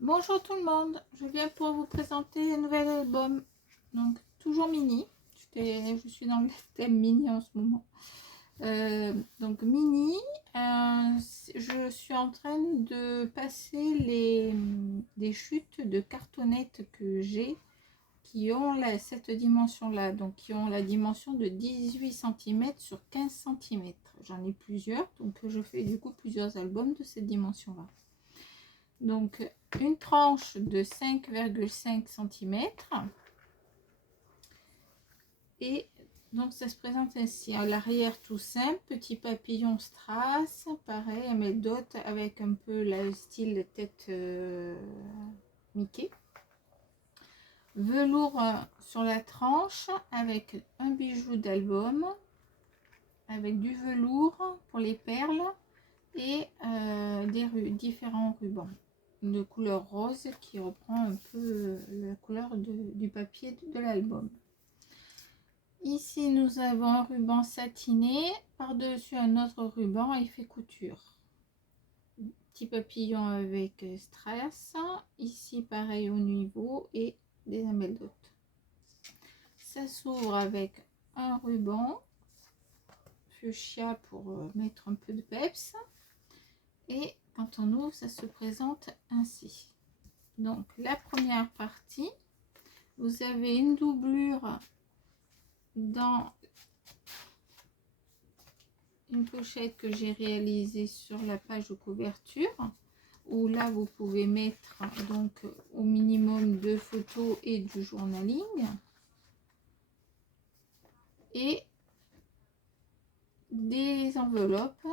Bonjour tout le monde, je viens pour vous présenter un nouvel album, donc toujours mini, je suis dans le thème mini en ce moment. Donc mini, je suis en train de passer des chutes de cartonnettes que j'ai qui ont cette dimension là, donc qui ont la dimension de 18 cm sur 15 cm. J'en ai plusieurs, donc je fais du coup plusieurs albums de cette dimension là. Donc une tranche de 5,5 cm et donc ça se présente ainsi. À l'arrière tout simple, petit papillon strass, pareil, mais d'autres avec un peu le style tête Mickey. Velours sur la tranche avec un bijou d'album, avec du velours pour les perles et différents rubans de couleur rose qui reprend un peu la couleur du papier de l'album. Ici nous avons un ruban satiné, par-dessus un autre ruban effet couture. Petit papillon avec strass, ici pareil au niveau et des ameldotes. Ça s'ouvre avec un ruban fuchsia pour mettre un peu de peps, et quand on ouvre ça se présente ainsi. Donc la première partie, vous avez une doublure dans une pochette que j'ai réalisée sur la page de couverture, où là vous pouvez mettre donc au minimum 2 photos et du journaling, et des enveloppes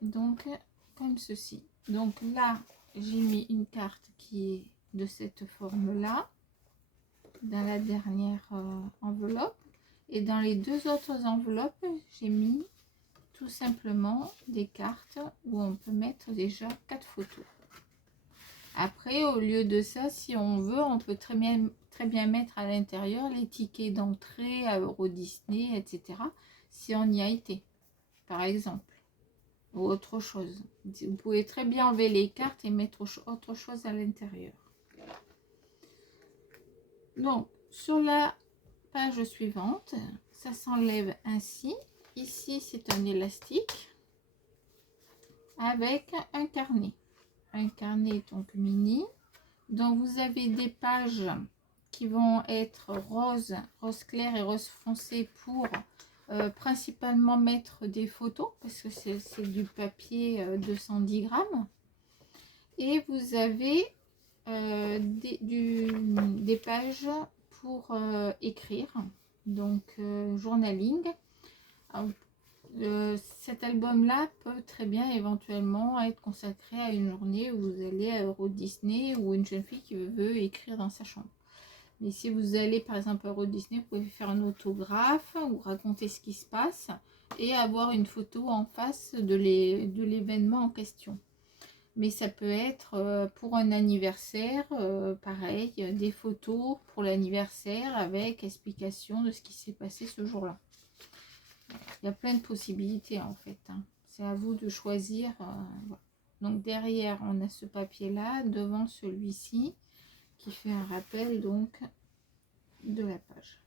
donc comme ceci. Donc là j'ai mis une carte qui est de cette forme là dans la dernière enveloppe, et dans les deux autres enveloppes j'ai mis tout simplement des cartes où on peut mettre déjà 4 photos. Après, au lieu de ça, si on veut, on peut très bien mettre à l'intérieur les tickets d'entrée à Euro Disney, etc. si on y a été, par exemple, ou autre chose. Vous pouvez très bien enlever les cartes et mettre autre chose à l'intérieur. Donc, sur la page suivante, ça s'enlève ainsi. Ici, c'est un élastique avec un carnet donc mini, dont vous avez des pages qui vont être rose clair et rose foncé pour principalement mettre des photos, parce que c'est du papier 210 grammes, et vous avez des pages pour écrire, donc journaling. Alors, cet album là peut très bien éventuellement être consacré à une journée où vous allez à Euro Disney, ou une jeune fille qui veut écrire dans sa chambre. Mais si vous allez par exemple à Euro Disney, vous pouvez faire un autographe ou raconter ce qui se passe et avoir une photo en face de l'événement en question. Mais ça peut être pour un anniversaire, pareil, des photos pour l'anniversaire avec explication de ce qui s'est passé ce jour-là. Il y a plein de possibilités en fait, hein. C'est à vous de choisir. Voilà. Donc derrière on a ce papier là, devant celui-ci qui fait un rappel donc de la page.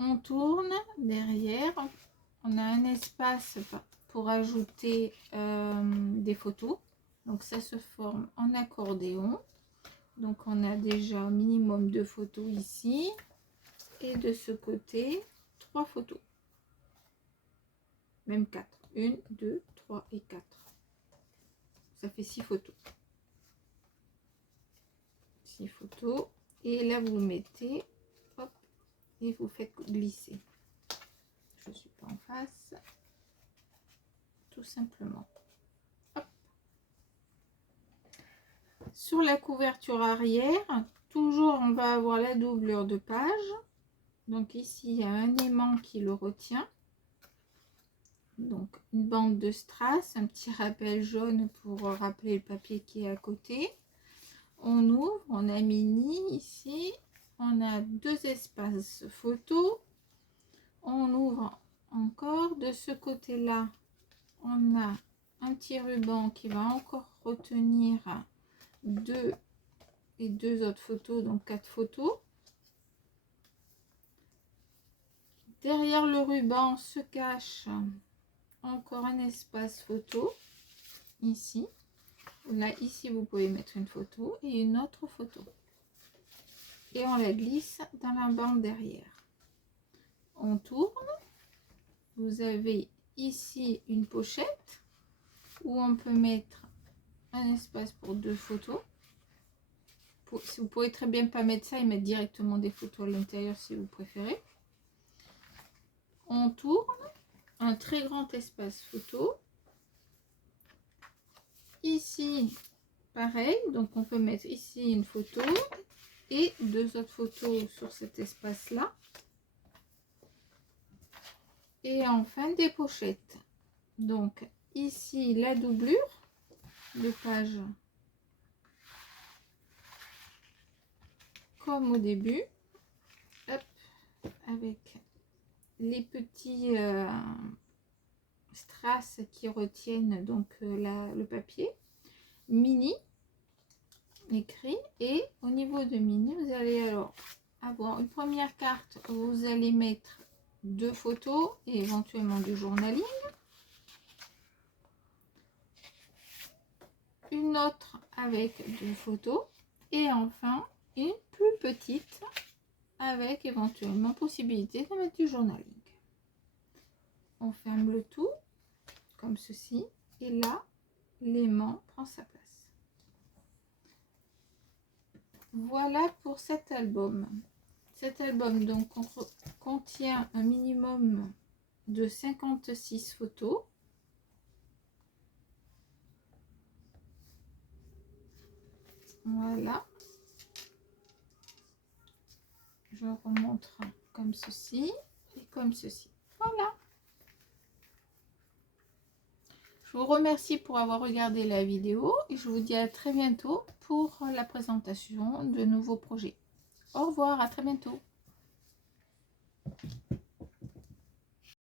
On tourne derrière, on a un espace pour ajouter des photos. Donc ça se forme en accordéon. Donc on a déjà un minimum de photos ici, et de ce côté 3 photos. Même 4. 1, 2, 3 et 4. Ça fait 6 photos. 6 photos. Et là, vous mettez, hop, et vous faites glisser. Je ne suis pas en face. Tout simplement. Hop. Sur la couverture arrière, toujours, on va avoir la doublure de page. Donc ici, il y a un aimant qui le retient. Donc une bande de strass, un petit rappel jaune pour rappeler le papier qui est à côté. On ouvre, on a mini ici, on a 2 espaces photo. On ouvre encore, de ce côté là on a un petit ruban qui va encore retenir 2 et 2 autres photos, donc 4 photos. Derrière le ruban se cache encore un espace photo, ici. Là, ici, vous pouvez mettre une photo et une autre photo. Et on la glisse dans la bande derrière. On tourne. Vous avez ici une pochette où on peut mettre un espace pour 2 photos. Vous pouvez très bien pas mettre ça et mettre directement des photos à l'intérieur si vous préférez. On tourne, un très grand espace photo. Ici, pareil, donc on peut mettre ici une photo et 2 autres photos sur cet espace-là. Et enfin des pochettes. Donc ici la doublure de page comme au début. Hop, avec les petits strass qui retiennent donc le papier. Mini écrit, et au niveau de mini vous allez alors avoir une première carte où vous allez mettre 2 photos et éventuellement du journaling, une autre avec 2 photos et enfin une plus petite avec éventuellement possibilité de mettre du journaling. On ferme le tout comme ceci et là l'aimant prend sa place. Voilà pour cet album. Cet album donc contient un minimum de 56 photos. Voilà. Je remontre comme ceci et comme ceci. Voilà. Je vous remercie pour avoir regardé la vidéo et je vous dis à très bientôt pour la présentation de nouveaux projets. Au revoir, à très bientôt.